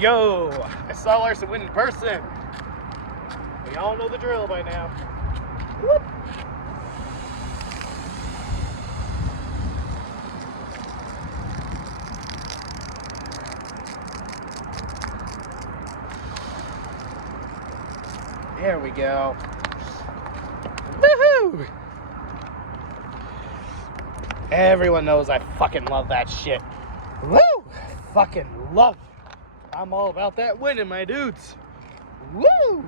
Yo, I saw Larson win in person. We all know the drill by now. Whoop. There we go. Woohoo! Everyone knows I fucking love that shit. Woo! Fucking love. I'm all about that winning, my dudes. Woo!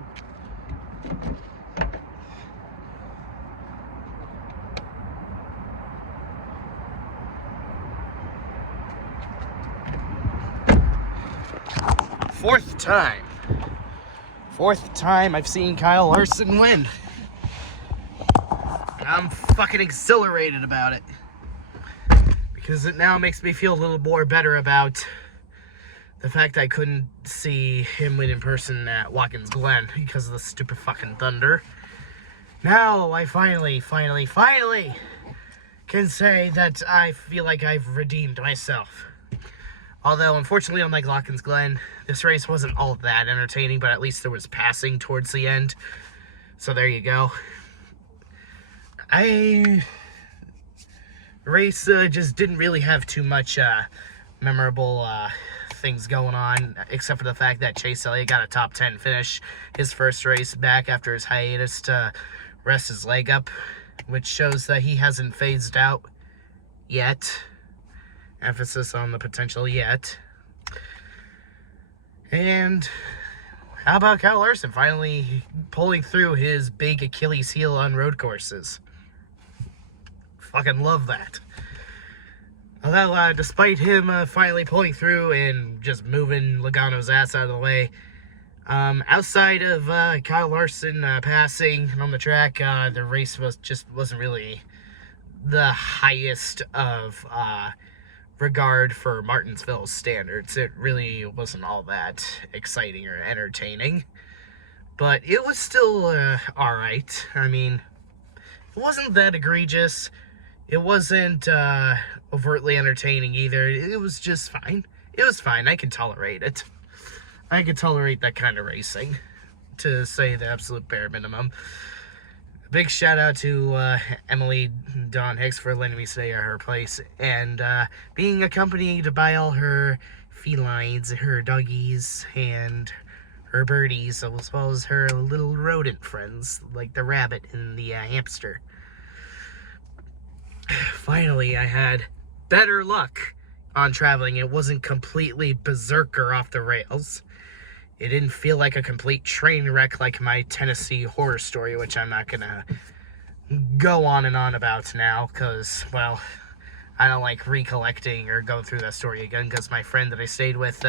Fourth time I've seen Kyle Larson win. And I'm fucking exhilarated about it. Because it now makes me feel a little more better about the fact I couldn't see him win in person at Watkins Glen because of the stupid fucking thunder. Now I finally can say that I feel like I've redeemed myself. Although, unfortunately, unlike Watkins Glen, this race wasn't all that entertaining, but at least there was passing towards the end. So there you go. Race just didn't really have too much memorable things going on, except for the fact that Chase Elliott got a top 10 finish his first race back after his hiatus to rest his leg up, which shows that he hasn't phased out yet. Emphasis on the potential yet. And how about Kyle Larson finally pulling through his big Achilles heel on road courses? Fucking love that. Although, despite him finally pulling through and just moving Logano's ass out of the way, outside of Kyle Larson passing on the track, the race wasn't really the highest of regard for Martinsville's standards. It really wasn't all that exciting or entertaining, but it was still alright. I mean, it wasn't that egregious. It wasn't overtly entertaining either. It was just fine. It was fine. I can tolerate it. I can tolerate that kind of racing, to say the absolute bare minimum. Big shout out to Emily Dawn Hicks for letting me stay at her place and being accompanied by all her felines, her doggies, and her birdies, as well as her little rodent friends, like the rabbit and the hamster. Finally, I had better luck on traveling. It wasn't completely berserker off the rails. It didn't feel like a complete train wreck like my Tennessee horror story, which I'm not gonna go on and on about now, because, well, I don't like recollecting or going through that story again, because my friend that I stayed with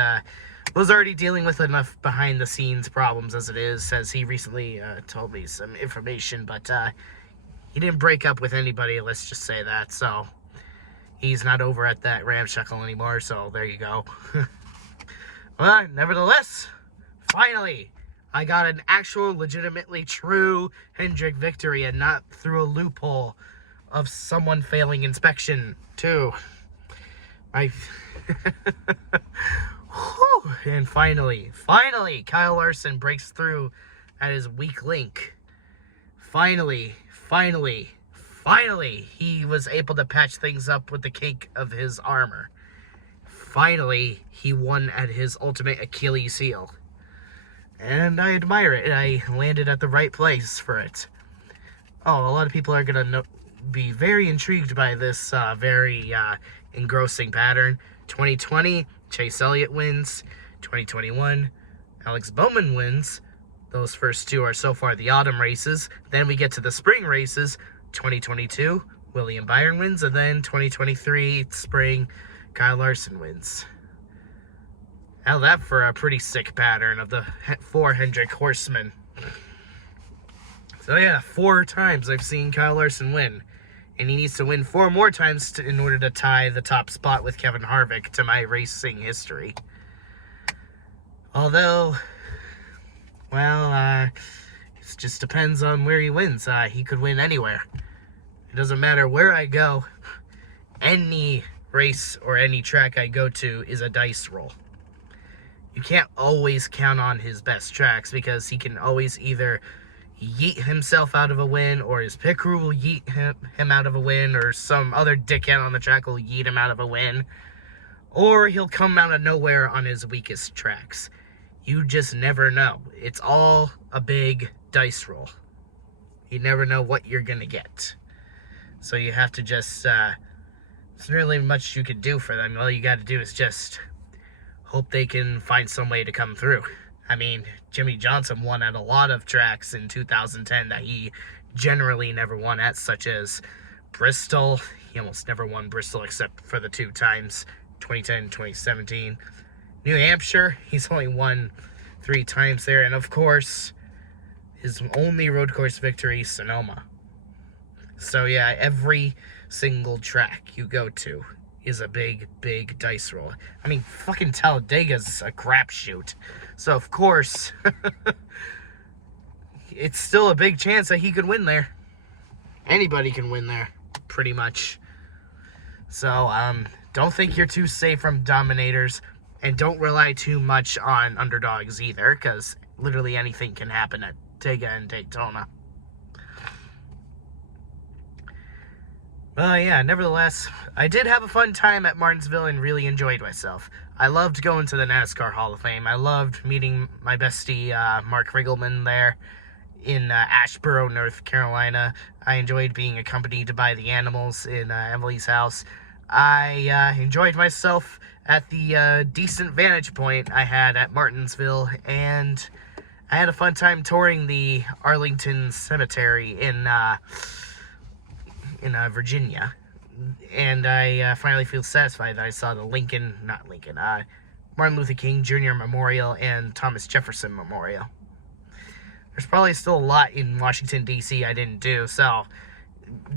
was already dealing with enough behind-the-scenes problems as it is, as he recently told me some information, but he didn't break up with anybody, let's just say that, so he's not over at that ramshackle anymore, so there you go. Well, nevertheless, finally, I got an actual, legitimately true Hendrick victory, and not through a loophole of someone failing inspection, too. And finally, Kyle Larson breaks through at his weak link. Finally, he was able to patch things up with the cake of his armor. Finally, he won at his ultimate Achilles heel. And I admire it. I landed at the right place for it. Oh, a lot of people are going to be very intrigued by this very engrossing pattern. 2020, Chase Elliott wins. 2021, Alex Bowman wins. Those first two are so far the autumn races. Then we get to the spring races. 2022, William Byron wins. And then 2023, spring, Kyle Larson wins. How's that for a pretty sick pattern of the 4 Hendrick horsemen? So yeah, 4 times I've seen Kyle Larson win. And he needs to win 4 more times in order to tie the top spot with Kevin Harvick to my racing history. Although, well, it just depends on where he wins. He could win anywhere. It doesn't matter where I go. Any race or any track I go to is a dice roll. you can't always count on his best tracks, because he can always either yeet himself out of a win, or his pit crew will yeet him out of a win, or some other dickhead on the track will yeet him out of a win, or he'll come out of nowhere on his weakest tracks. You just never know. It's all a big dice roll. You never know what you're gonna get. So you have to just, there's really much you can do for them. All you gotta do is just hope they can find some way to come through. I mean, Jimmy Johnson won at a lot of tracks in 2010 that he generally never won at, such as Bristol. He almost never won Bristol except for the 2 times, 2010 and 2017. New Hampshire, he's only won 3 times there. And of course, his only road course victory, Sonoma. So yeah, every single track you go to is a big, big dice roll. I mean, fucking Talladega's a crapshoot. So, of course, it's still a big chance that he could win there. Anybody can win there, pretty much. So, don't think you're too safe from dominators. And don't rely too much on underdogs either, because literally anything can happen at Dega and Daytona. Well, yeah, nevertheless, I did have a fun time at Martinsville and really enjoyed myself. I loved going to the NASCAR Hall of Fame. I loved meeting my bestie, Mark Riggleman, there in Asheboro, North Carolina. I enjoyed being accompanied by the animals in Emily's house. I enjoyed myself at the decent vantage point I had at Martinsville, and I had a fun time touring the Arlington Cemetery in Virginia, and I finally feel satisfied that I saw the Martin Luther King Jr. Memorial and Thomas Jefferson Memorial. There's probably still a lot in Washington, D.C. I didn't do, so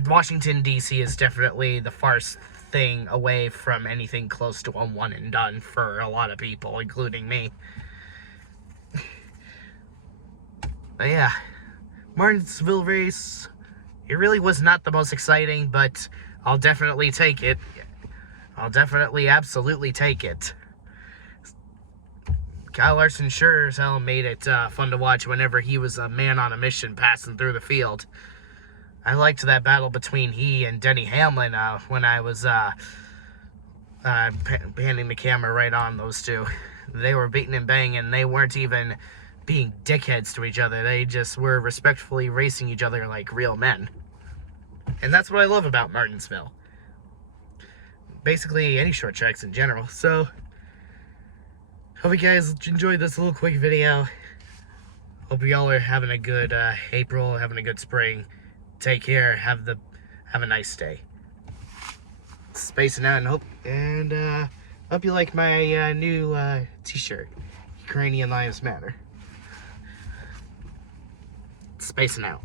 Washington, D.C. is definitely the farthest thing away from anything close to a one and done for a lot of people, including me. But yeah, Martinsville race, it really was not the most exciting, but I'll definitely take it. I'll definitely, absolutely take it. Kyle Larson sure as hell made it fun to watch whenever he was a man on a mission passing through the field. I liked that battle between he and Denny Hamlin when I was handing the camera right on those two. They were beating and banging. They weren't even being dickheads to each other. They just were respectfully racing each other like real men. And that's what I love about Martinsville. Basically, any short tracks in general. So, hope you guys enjoyed this little quick video. Hope y'all are having a good April, having a good spring. Take care. Have a nice day. Spacing out, and hope you like my new t-shirt. Ukrainian Lives Matter. Spacing out.